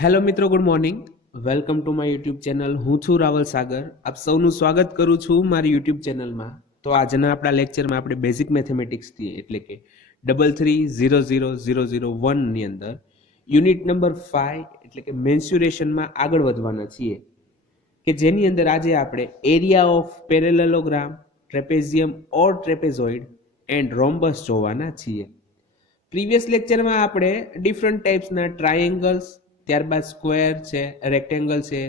Hello મિત્રો, good morning. Welcome to my YouTube channel. હું છું રાવલ સાગર. આપ સૌનું સ્વાગત કરું છું મારી યુટ્યુબ ચેનલમાં. તો આજના આપણા લેક્ચરમાં આપણે બેઝિક મેથેમેટિક્સથી એટલે કે 33000001ની અંદર યુનિટ નંબર 5 એટલે કે મેન્સ્યુરેશનમાં આગળ વધવાના છીએ, કે જેની અંદર આજે આપણે area of parallelogram, trapezium or trapezoid and rhombus જોવાના છીએ. પ્રીવિયસ લેક્ચરમાં આપણે ડિફરન્ટ ટાઈપ્સના ટ્રાયેંગલ્સ, ત્યારબાદ સ્ક્વેર છે, રેક્ટેંગલ છે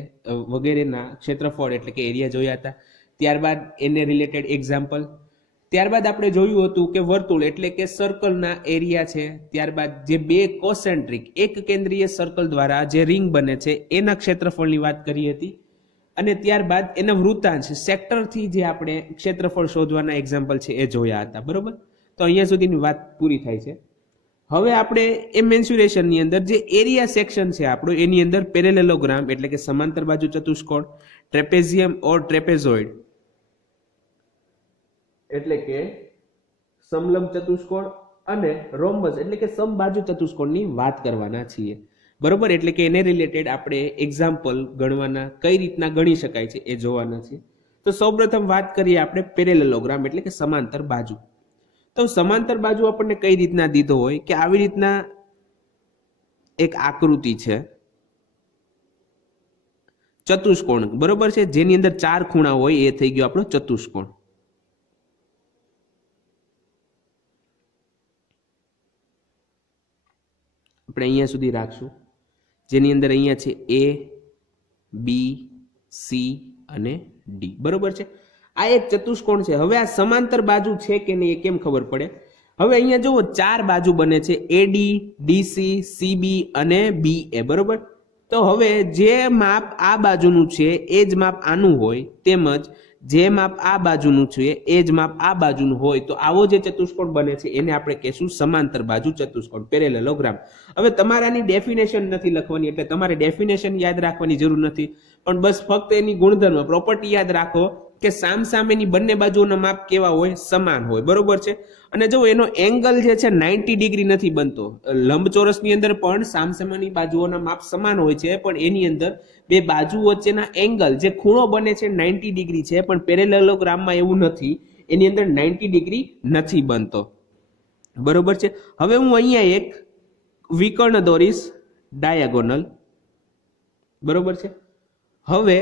વગેરેના ક્ષેત્રફળ એટલે કે એરિયા જોયા હતા. ત્યારબાદ એને રિલેટેડ એક્ઝામ્પલ. ત્યારબાદ આપણે જોયું હતું કે વર્તુળ એટલે કે સર્કલના એરિયા છે. ત્યારબાદ જે બે કોસેન્ટ્રિક એક કેન્દ્રીય સર્કલ દ્વારા જે રિંગ બને છે એના ક્ષેત્રફળની વાત કરી હતી. અને ત્યારબાદ એના વૃત્તાંશ સેક્ટરથી જે આપણે ક્ષેત્રફળ શોધવાના એક્ઝામ્પલ છે એ જોયા હતા. બરોબર, તો અહીંયા સુધીની વાત પૂરી થાય છે. હવે આપણે એ મેન્સ્યુરેશનની અંદર જે એરિયા સેક્શન છે આપણો, એની અંદર પેરેલેલોગ્રામ એટલે કે સમાંતર બાજુ ચતુષ્કોણ, ટ્રેપેઝિયમ ઓર ટ્રેપેઝોઇડ એટલે કે સમલંબ ચતુષ્કોણ અને રોમ્બસ એટલે કે સમબાજુ ચતુષ્કોણની વાત કરવાના છીએ. બરોબર, એટલે કે એને રિલેટેડ આપણે એક્ઝામ્પલ ગણવાના, કઈ રીતના ગણી શકાય છે એ જોવાના છે. તો સૌપ્રથમ વાત કરીએ આપણે પેરેલેલોગ્રામ એટલે કે સમાંતર બાજુ. તો સમાંતર બાજુ આપણને કઈ રીતના દીધો હોય કે આવી રીતના એક આકૃતિ છે ચતુષ્કોણ, બરોબર છે, જેની અંદર ચાર ખૂણા હોય, એ થઈ ગયો આપણો ચતુષ્કોણ. આપણે અહીંયા સુધી રાખશું, જેની અંદર અહીંયા છે એ, બી, સી અને ડી. બરોબર છે, આ એક ચતુષ્કોણ છે. હવે આ સમાંતર બાજુ છે કે નહીં એ કેમ ખબર પડે? હવે અહીંયા જુઓ, ચાર બાજુ બને છે, એડી, ડીસી, સીબી અને બીએ. બરોબર, તો હવે જે માપ આ બાજુનું છે એ જ માપ આનું હોય, તેમજ જે માપ આ બાજુનું છે એ જ માપ આ બાજુનું હોય, તો આવો જે ચતુષ્કોણ બને છે એને આપણે કહેશું સમાંતર બાજુ ચતુષ્કોણ, પેરેલેલોગ્રામ. હવે તમારાની ડેફિનેશન નથી લખવાની, એટલે તમારે ડેફિનેશન યાદ રાખવાની જરૂર નથી, પણ બસ ફક્ત એની ગુણધર્મ, પ્રોપર્ટી યાદ રાખો કે સામસામેની બંને બાજુઓના માપ કેવા હોય? સમાન હોય. બરોબર છે, અને જો એનો એંગલ જે છે 90 ડિગ્રી નથી બનતો. લંબચોરસની અંદર પણ સામસામેની બાજુઓના માપ સમાન હોય છે, પણ એની અંદર બે બાજુ વચ્ચેના એંગલ જે ખૂણો બને છે 90 ડિગ્રી છે, પણ પેરેલેલોગ્રામમાં એવું નથી, એની અંદર 90 ડિગ્રી નથી બનતો. બરોબર છે, હવે હું અહીંયા એક વિકર્ણ દોરીશ, ડાયાગોનલ. બરોબર છે, હવે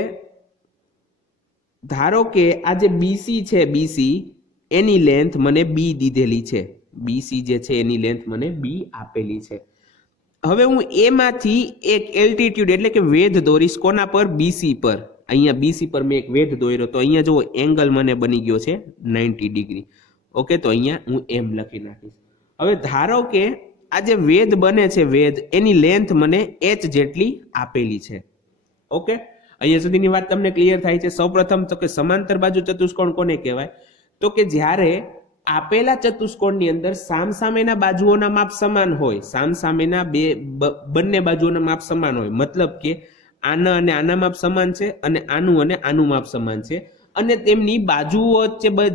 ધારો કે આ જે બીસી છે, બીસી એની લેન્થ મને બી દીધેલી છે, બીસી જે છે એની લેન્થ મને બી આપેલી છે. હવે હું એમાંથી એક એલ્ટિટ્યુડ એટલે કે વેધ દોરીશ, કોના પર? બીસી પર. અહીંયા બીસી પર મેં એક વેધ દોર્યો, તો અહીંયા જુઓ એંગલ મને બની ગયો છે 90 ડિગ્રી. ઓકે, તો અહીંયા હું એમ લખી નાખીશ. હવે ધારો કે આ જે વેધ બને છે, વેધ એની લેન્થ મને h જેટલી આપેલી છે. ઓકે, અહીંયા સુધીની વાત તમને ક્લિયર થાય છે? સૌપ્રથમ તો કે સમાંતર બાજુ ચતુષ્કોણ કોને કહેવાય? તો કે જ્યારે આપેલા ચતુષ્કોણની અંદર સામસામેના બાજુઓના માપ સમાન હોય, સામસામેના બંને બાજુઓના માપ સમાન હોય, મતલબ કે આના અને આના માપ સમાન છે અને આનું અને આનું માપ સમાન છે, અને તેમની બાજુઓ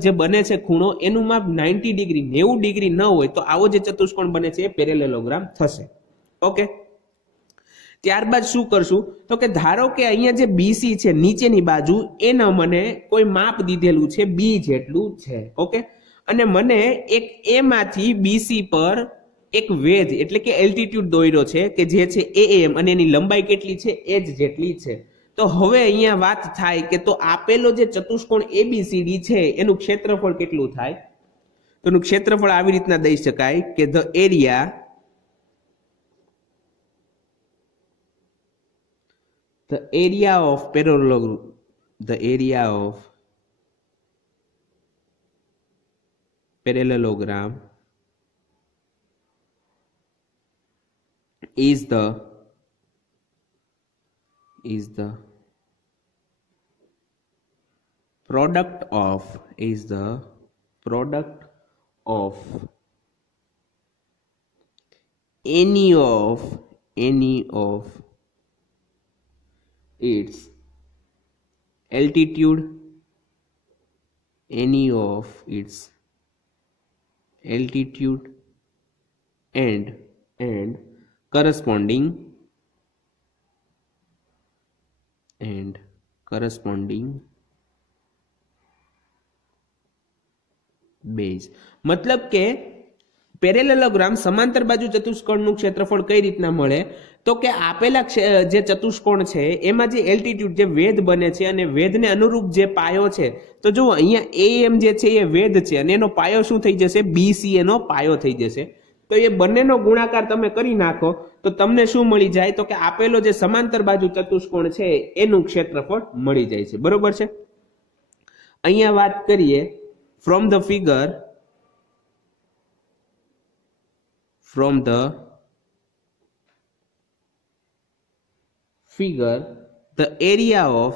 જે બને છે ખૂણો, એનું માપ 90 ડિગ્રી 90 ડિગ્રી ન હોય, તો આવો જે ચતુષ્કોણ બને છે એ પેરેલેલોગ્રામ થશે. ઓકે, ત્યારબાદ શું કરશું? તો કે ધારો કે અહીંયા જે બીસી છે નીચેની બાજુ, એના મને કોઈ માપ દીધેલું છે બી જેટલું છે. ઓકે, અને મને એક એમાંથી બીસી પર એક વેધ એટલે કે એલ્ટિટ્યુડ દોર્યો છે કે જે છે એએમ, અને એની લંબાઈ કેટલી છે? એચ જેટલી છે. તો હવે અહીંયા વાત થાય કે તો આપેલો જે ચતુષ્કોણ એબીસીડી છે એનું ક્ષેત્રફળ કેટલું થાય? તો એનું ક્ષેત્રફળ આવી રીતના દઈ શકાય કે the area of parallelogram is the product of any of its altitude, and corresponding and corresponding base. मतलब કે પેરેલેલોગ્રામ સમાંતર બાજુ ચતુષ્કોણનું ક્ષેત્રફળ કઈ રીતના મળે તો કે આપેલા જે ચતુષ્કોણ છે એમાં જે એલ્ટિટ્યુડ જે વેધ બને છે અને વેધને અનુરૂપ જે પાયો છે તો જુઓ અહીંયા એએમ જે છે એ વેધ છે અને એનો પાયો શું થઈ જશે બીસી એનો પાયો થઈ જશે તો એ બંનેનો ગુણાકાર તમે કરી નાખો તો તમને શું મળી જાય તો કે આપેલો જે સમાંતર બાજુ ચતુષ્કોણ છે એનું ક્ષેત્રફળ મળી જાય છે બરોબર છે અહીંયા વાત કરીએ from the figure the area of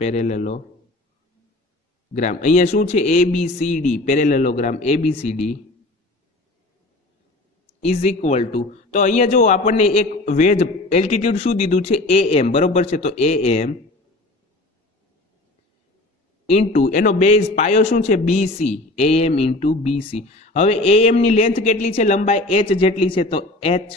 parallelogram અહીંયા શું છે ABCD parallelogram ABCD is equal to તો અહીંયા જો આપણને એક વેધ એલ્ટિટ્યુડ શું દીધું છે AM બરોબર છે તો AM ઇન્ટુ એનો બેઝ પાયો શું છે BC AM ઇન્ટુ BC હવે AM ની લેન્થ કેટલી છે લંબાઈ h જેટલી છે તો h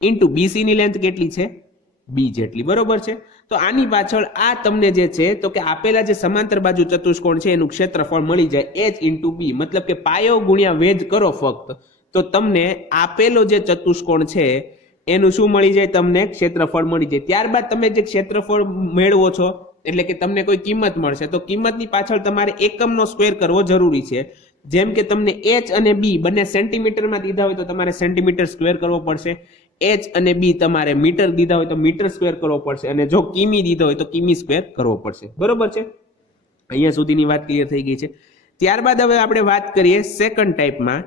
ઇન્ટુ BC ની લેન્થ કેટલી છે B જેટલી બરોબર છે તો આની પાછળ આ તમને જે છે તો કે આપેલા જે સમાંતર બાજુ ચતુષ્કોણ છે એનું ક્ષેત્રફળ મળી જાય h ઇન્ટુ B મતલબ કે પાયો ગુણ્યા વેધ કરો ફક્ત તો તમને આપેલો જે ચતુષ્કોણ છે એનું શું મળી જાય તમને ક્ષેત્રફળ મળી જાય ત્યારબાદ તમે જે ક્ષેત્રફળ મેળવો છો એટલે કે તમને કોઈ કિંમત મળશે તો કિંમતની પાછળ તમારે એકમનો સ્ક્વેર કરવો જરૂરી છે જેમ કે તમને h અને b બંને સેન્ટીમીટરમાં દીધા હોય તો તમારે સેન્ટીમીટર સ્ક્વેર કરવો પડશે h અને b તમારે મીટર દીધા હોય તો મીટર સ્ક્વેર કરવો પડશે અને જો કિમી દીધો હોય તો કિમી સ્ક્વેર કરવો પડશે બરોબર છે અહીંયા સુધીની વાત ક્લિયર થઈ ગઈ છે ત્યારબાદ હવે આપણે વાત કરીએ સેકન્ડ ટાઈપમાં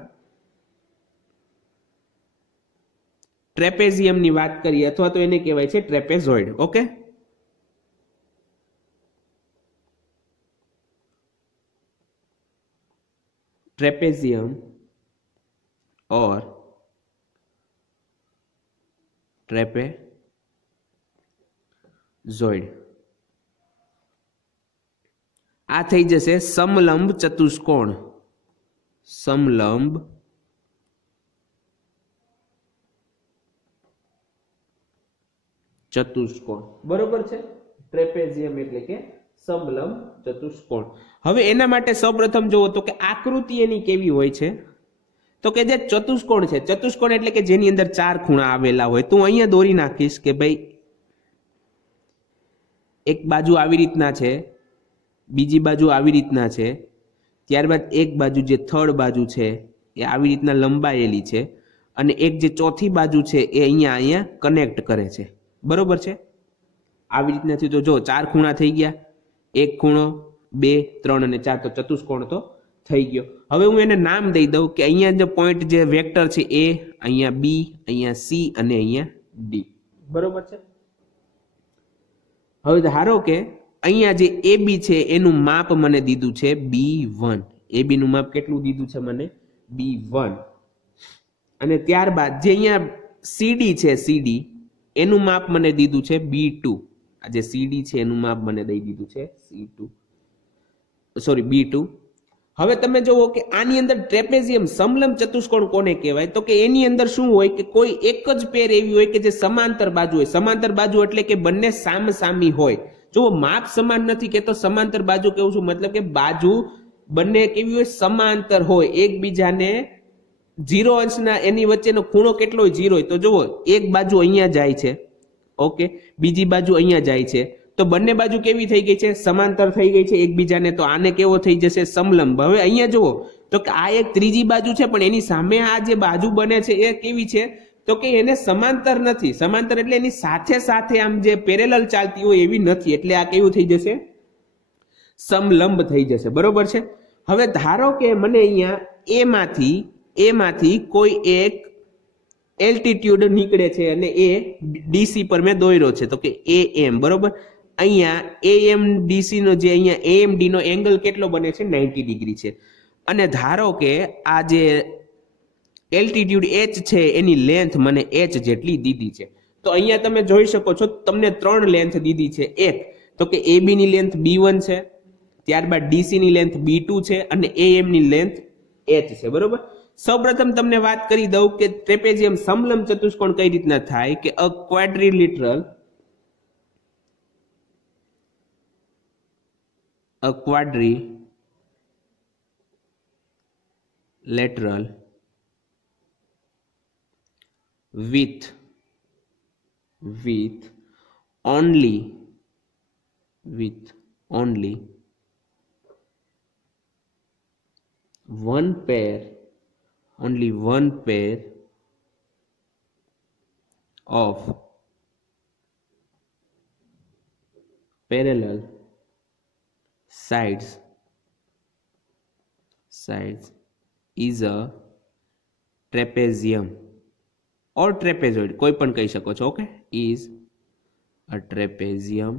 ટ્રેપેઝિયમની વાત કરીએ અથવા તો એને કહેવાય છે ટ્રેપેઝોઇડ ઓકે ट्रेपेजियम और ट्रेपेजॉइड आ थई जैसे समलंब चतुष्कोण समलंब चतुष्कोण बरोबर छे ट्रेपेजियम એટલે કે સમલંબ ચતુષ્કોણ હવે એના માટે સૌપ્રથમ જોવો તો કે આકૃતિ એની કેવી હોય છે તો કે જે ચતુષ્કોણ છે ચતુષ્કોણ એટલે કે જેની અંદર ચાર ખૂણા આવેલા હોય તો અહીંયા દોરી નાખીશ કે ભાઈ એક બાજુ આવી રીતના છે બીજી બાજુ આવી રીતના છે ત્યારબાદ એક બાજુ જે થર્ડ બાજુ છે એ આવી રીતના લંબાયેલી છે અને એક જે ચોથી બાજુ છે એ અહીંયા કનેક્ટ કરે છે બરોબર છે આવી રીતના થયું તો જો ચાર ખૂણા થઈ ગયા एक खूणो 2 3 અને 4 તો ચતુષ્કોણ તો થઈ ગયો હવે હું એને નામ દઈ દઉં કે અહીંયા જે પોઈન્ટ જે વેક્ટર છે A અહીંયા B અહીંયા C અને અહીંયા D બરોબર છે હવે ધારો કે અહીંયા જે AB છે એનું માપ મને દીધું છે B1 AB નું માપ કેટલું દીધું છે મને B1 અને ત્યારબાદ જે અહીંયા CD છે CD એનું માપ મને દીધું છે B2 આ જે CD છે એનું માપ મને દઈ દીધું છે C2 સોરી B2 હવે તમે જોવો કે આની અંદર ટ્રેપેઝિયમ સમલંબ ચતુષ્કોણ કોને કહેવાય તો કે એની અંદર શું હોય કે કોઈ એક જ પેર એવી હોય કે જે સમાંતર બાજુ હોય સમાંતર બાજુ એટલે કે બંને સામસામી હોય જો માપ સમાન નથી કે તો સમાંતર બાજુ કેવું છું મતલબ કે બાજુ બંને કેવી હોય સમાંતર હોય એકબીજાને 0 અંશના એની વચ્ચેનો ખૂણો કેટલો હોય 0 હોય તો જુઓ એક બાજુ અહીંયા જાય છે ओके बीजी बाजू अहींया जाय छे तो बंने बाजू केवी थई गई छे समांतर थई गई छे एकबीजाने तो आने केवो थई जशे समलंब हवे अहींया जुओ तो के आ एक त्रीजी बाजू छे पण एनी सामे आ जे बाजू बने छे ए केवी छे तो के एने समांतर नथी समांतर एटले एनी साथे साथे आम जे पेरेलल चालती होय एवी नथी एटले आ केवुं थई जशे समलंब थई जशे बरोबर छे हवे धारो के मने अहींया ए माथी कोई एक एल्टिट्यूड निकळे छे अने ए डीसी पर मैं दोर्यो छे तो के एएम बरोबर अहींया एएम डीसी नो जे अहींया एएमडी नो एंगल केटलो बने छे 90 डिग्री छे अने धारो के आ जे एल्टिट्यूड एच छे एनी लेंथ मने एच जेटली दीधी छे तो अहींया तमे जोई शको छो तमने 3 लेंथ दीधी छे एक તો કે AB ની લેન્થ B1 છે, ત્યારબાદ DC ની લેન્થ B2 છે અને AM ની લેન્થ H છે, બરોબર। સૌપ્રથમ તમને વાત કરી દઉં કે ટ્રેપેઝિયમ સમલંબ ચતુષ્કોણ કઈ રીતના થાય કે અ quadrilateral with only one pair of parallel sides is a trapezium or trapezoid, કોઈ પણ કહી શકો છો, ઓકે, is a trapezium।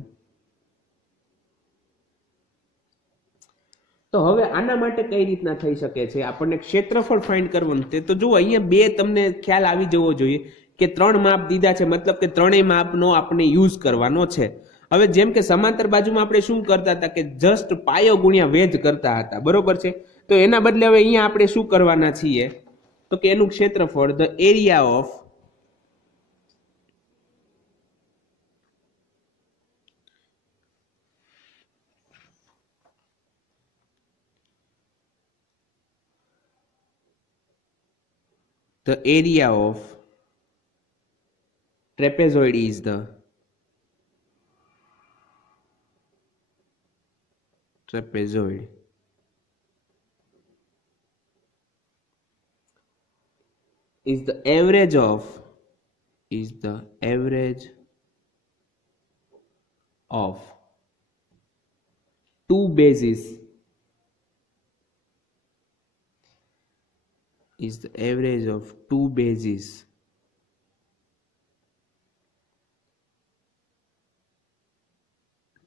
તો હવે આના માટે કઈ રીતના થઈ શકે છે, આપણને ક્ષેત્રફળ ફાઇન્ડ કરવાનું છે। તો જો અહીંયા બે તમને ખ્યાલ આવી જવો જોઈએ કે ત્રણ માપ દીધા છે, મતલબ કે ત્રણેય માપનો આપણે યુઝ કરવાનો છે। હવે જેમ કે સમાંતર બાજુમાં આપણે શું કરતા હતા કે જસ્ટ પાયો ગુણ્યા વેધ કરતા હતા, બરોબર છે। તો એના બદલે હવે અહીંયા આપણે શું કરવાના છીએ તો કે એનું ક્ષેત્રફળ the area of trapezoid is the average of two bases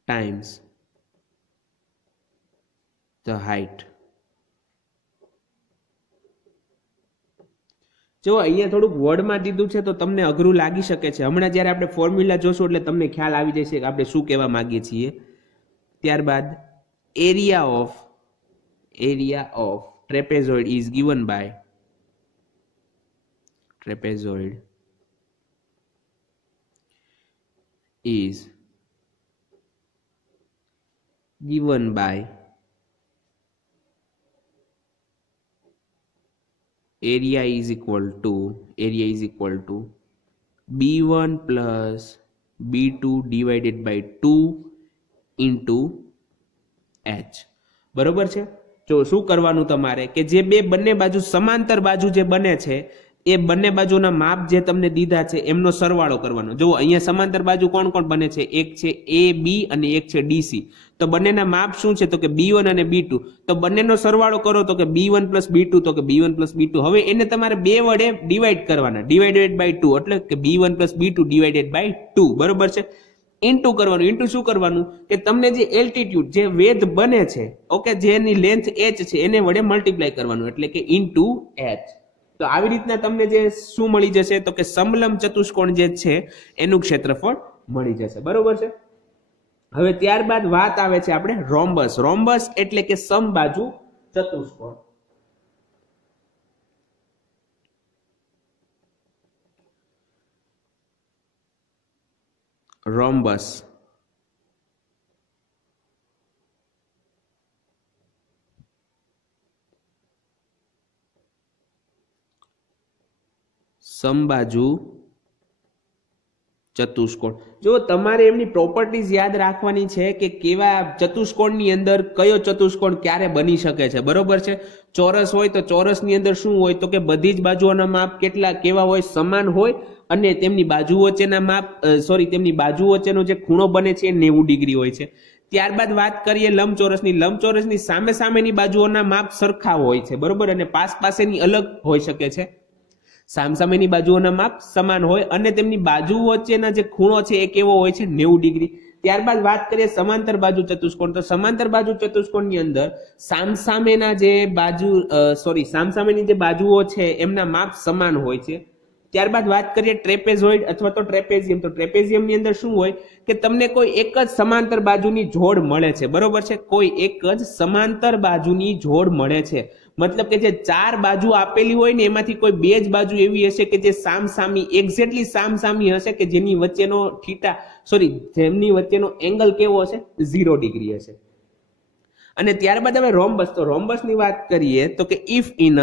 times the height। જો અહીંયા થોડુંક વર્ડમાં દીધું છે તો તમને અઘરું લાગી શકે છે, હમણાં જ્યારે આપણે ફોર્મ્યુલા જોશું એટલે તમને ખ્યાલ આવી જશે કે આપણે શું કહેવા માંગીએ છીએ। ત્યારબાદ area of trapezoid is given by area is equal to B1 plus B2 divided by 2 into H, બરોબર છે। જો શું કરવાનું તમારે કે જે બે બંને બાજુ સમાંતર બાજુ જે બને છે એ બંને બાજુના માપ જે તમને દીધા છે એમનો સરવાળો કરવાનો। જો અહીંયા સમાંતર બાજુ કોણ કોણ બને છે, એક છે AB અને એક છે DC। તો બંનેના માપ શું છે તો કે B1 અને B2। તો બંનેનો સરવાળો કરો તો કે B1 plus B2 તો કે B1 plus B2। હવે એને તમારે બે વડે ડિવાઈડ કરવાના, ડિવાઇડેડ બાય 2 એટલે કે B1 plus B2 divided by 2, બરોબર છે। ઇન્ટુ કરવાનું, ઇન્ટુ શું કરવાનું કે તમને જે એલ્ટિટ્યુડ જે વેધ બને છે, ઓકે, જેની લેન્થ h છે એને વડે મલ્ટીપ્લાય કરવાનું એટલે કે ઇન્ટુ h। તો આવી રીતના તમને જે શું મળી જશે તો કે સમલંબ ચતુષ્કોણ જે છે એનું ક્ષેત્રફળ મળી જશે, બરોબર છે। હવે ત્યારબાદ વાત આવે છે આપણે રોમ્બસ। રોમ્બસ એટલે કે સમબાજુ ચતુષ્કોણ। રોમ્બસ સમબાજુ ચતુષ્કોણ। જો તમારે એમની પ્રોપર્ટીઝ યાદ રાખવાની છે કે કેવા ચતુષ્કોણની અંદર કયો ચતુષ્કોણ ક્યારે બની શકે છે, બરોબર છે। ચોરસ હોય તો ચોરસની અંદર શું હોય તો કે બધી જ બાજુઓના માપ કેવા હોય, સમાન હોય અને તેમની બાજુ વચ્ચેના માપ તેમની બાજુ વચ્ચેનો જે ખૂણો બને છે એ 90 ડિગ્રી હોય છે। ત્યારબાદ વાત કરીએ લંબચોરસની। લંબચોરસની સામેની બાજુઓના માપ સરખા હોય છે, બરોબર, અને પાસેની અલગ હોઈ શકે છે। સામસામેની બાજુઓના માપ સમાન હોય અને તેમની બાજુ વચ્ચેના જે ખૂણો છે એ કેવો હોય છે 90 ડિગ્રી। ત્યારબાદ વાત કરીએ સમાંતર બાજુ ચતુષ્કોણ। તો સમાંતર બાજુ ચતુષ્કોણની અંદર સામસામેની જે બાજુઓ છે એમના માપ સમાન હોય છે। ત્યારબાદ વાત કરીએ ટ્રેપેઝોઇડ અથવા તો ટ્રેપેઝિયમ. તો ટ્રેપેઝિયમની અંદર શું હોય કે તમને કોઈ એક જ સમાંતર બાજુની જોડ મળે છે, બરોબર છે, કોઈ એક જ સમાંતર બાજુની જોડ મળે છે. મતલબ કે જે 4 બાજુ આપેલી હોય ને એમાંથી કોઈ 2 જ બાજુ એવી હશે કે જે સામસામી એક્ઝેક્ટલી સામસામી હશે કે જેની વચ્ચેનો જેમની વચ્ચેનો એંગલ કેવો હશે 0 ડિગ્રી હશે. અને ત્યારબાદ હવે રોમ્બસ. તો રોમ્બસની વાત કરીએ તો કે if in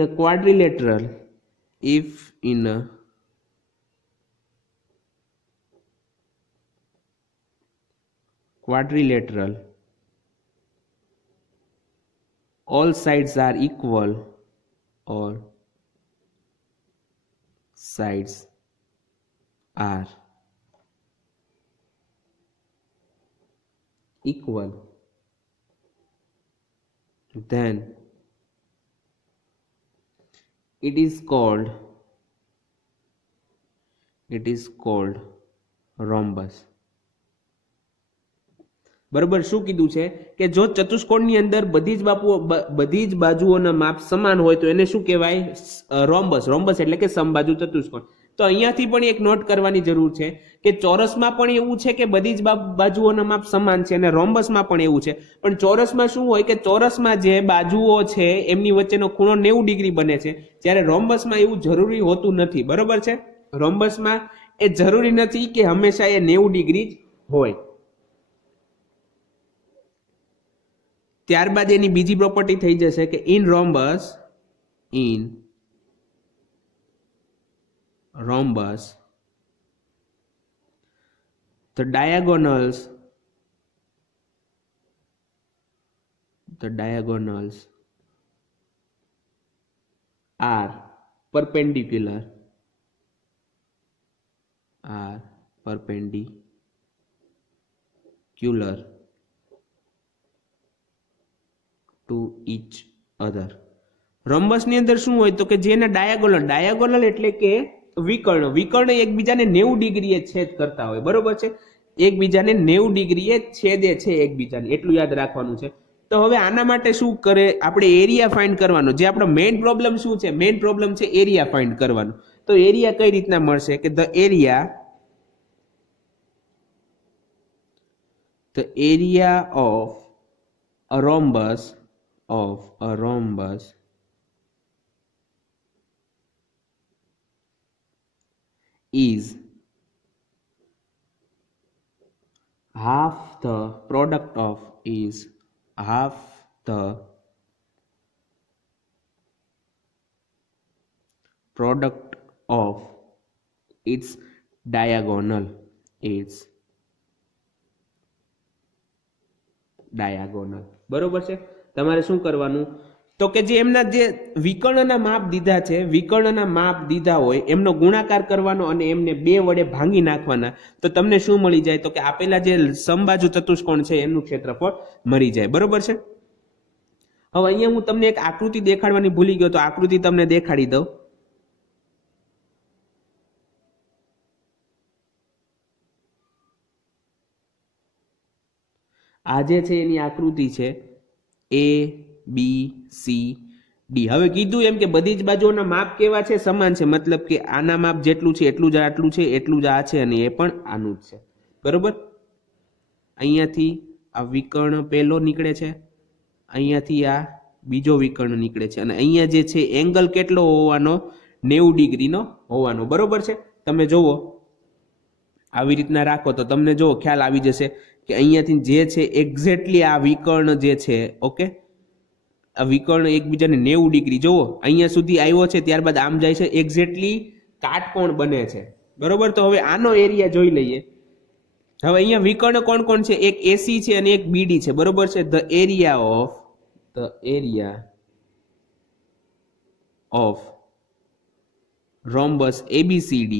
a quadrilateral, if in a quadrilateral all sides are equal, all sides are equal, then it is called rhombus. બરોબર. શું કીધું છે કે જો ચતુષ્કોણની અંદર બધી જ બાજુઓના માપ સમાન હોય તો એને શું કહેવાય? રોમ્બસ. રોમ્બસ એટલે કે સમબાજુ ચતુષ્કોણ. તો અહીંયાથી પણ એક નોટ કરવાની જરૂર છે કે ચોરસમાં પણ એવું છે કે બધી જ બાજુઓના માપ સમાન છે અને રોમ્બસમાં પણ એવું છે. પણ ચોરસમાં શું હોય કે ચોરસમાં જે બાજુઓ છે એમની વચ્ચેનો ખૂણો 90 ડિગ્રી બને છે, જ્યારે રોમ્બસમાં એવું જરૂરી હોતું નથી. બરોબર છે. રોમ્બસમાં એ જરૂરી નથી કે હંમેશા એ 90 ડિગ્રી જ હોય. ત્યારબાદ એની બીજી પ્રોપર્ટી થઈ જશે કે in rhombus the diagonals are perpendicular to each other. Rhombus ની અંદર શું હોય તો કે જેના ડાયાગોનલ એટલે કે વિકર્ણ એકબીજાને 90 ડિગ્રીએ છેદ કરતા હોય. બરોબર છે. એકબીજાને 90 ડિગ્રીએ છેદે છે એકબીજાને, એટલું યાદ રાખવાનું છે. તો હવે આના માટે શું કરે? આપણે એરિયા ફાઇન્ડ કરવાનો. જે આપણો મેઇન પ્રોબ્લેમ શું છે? મેઇન પ્રોબ્લેમ છે એરિયા ફાઇન્ડ કરવાનો. તો એરિયા કઈ રીતના મળશે કે the area of a rhombus is half the product of its diagonal. બરોબર છે. તમારે શું કરવાનું તો કે જે એમના જે વિકર્ણના માપ દીધા હોય એમનો ગુણાકાર કરવાનો અને એમને 2 વડે ભાંગી નાખવાના. તો તમને શું મળી જાય તો કે આપેલા જે સમબાજુ ચતુષ્કોણ છે એનું ક્ષેત્રફળ મળી જાય. બરોબર છે. હવે અહીંયા હું તમને એક આકૃતિ દેખાડવાની ભૂલી ગયો, તો આકૃતિ તમને દેખાડી દઉં. આ જે છે એની આકૃતિ છે ABCD. હવે કીધું એમ કે બધી જ બાજુઓના માપ કેવા છે? સમાન છે. મતલબ કે આના માપ જેટલું છે એટલું જ આટલું છે, એટલું જ આ છે અને એ પણ આનું જ છે. બરોબર. અહીંયાથી આ વિકર્ણ પહેલો નીકળે છે, અહીંયાથી આ બીજો વિકર્ણ નીકળે છે અને અહીંયા જે છે એંગલ કેટલો હોવાનો? 90 ડિગ્રીનો હોવાનો. બરોબર છે. તમે જુઓ આવી રીતના રાખો તો તમને જો ખ્યાલ આવી જશે કે અહીંયાથી જે છે એક્ઝેક્ટલી આ વિકર્ણ જે છે, ઓકે, આ વિકર્ણ એકબીજાને 90 ડિગ્રી જોવો અહીંયા સુધી આવ્યો છે, ત્યારબાદ આમ જાય છે, એક્ઝેક્ટલી કાટકોણ બને છે. બરોબર. તો હવે આનો એરિયા જોઈ લઈએ. હવે અહીંયા વિકર્ણ કોણ કોણ છે? એક AC છે અને એક BD છે. બરોબર છે. The area of rhombus ABCD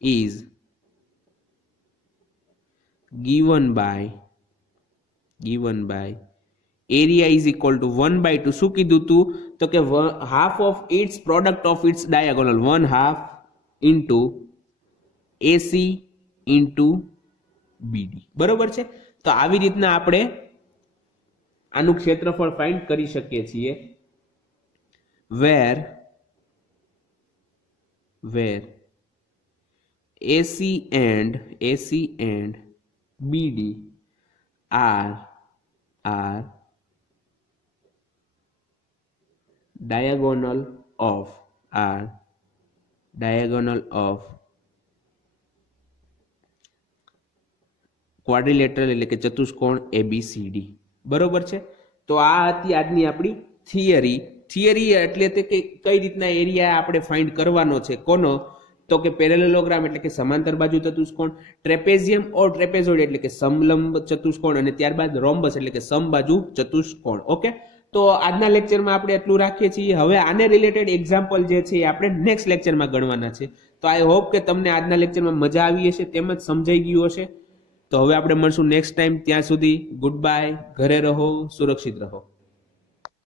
is given by area is equal to 1/2. શું કીધું તું તો કે half of its product of its diagonal, 1/2 into AC into BD. બરોબર છે. તો આવી રીતના આપણે આનું ક્ષેત્રફળ ફાઇન્ડ કરી શકીએ છીએ. વેર AC and BD are diagonal of quadrilateral એટલે કે ચતુષ્કોણ ABCD. બરોબર છે. તો આ હતી આજની આપણી થિયરી એટલે તે કે કઈ રીતના એરિયા આપણે ફાઇન્ડ કરવાનો છે. કોનો? તો કે પેરેલેલોગ્રામ એટલે કે સમાંતર બાજુ ચતુષ્કોણ, ટ્રેપેઝિયમ ઓર ટ્રેપેઝોઇડ એટલે કે સમલંબ ચતુષ્કોણ, અને ત્યારબાદ રોમ્બસ એટલે કે સમબાજુ ચતુષ્કોણ. ઓકે, તો આજના લેક્ચરમાં આપણે એટલું રાખીએ છીએ. હવે આને રિલેટેડ એક્ઝામ્પલ જે છે એ આપણે નેક્સ્ટ લેક્ચરમાં ગણવાના છે. તો આઈ હોપ કે તમને આજના લેક્ચરમાં મજા આવી હશે, તેમજ સમજાઈ ગયું હશે. તો હવે આપણે મળશું નેક્સ્ટ ટાઈમ. ત્યાં સુધી ગુડ બાય, ઘરે રહો, સુરક્ષિત રહો.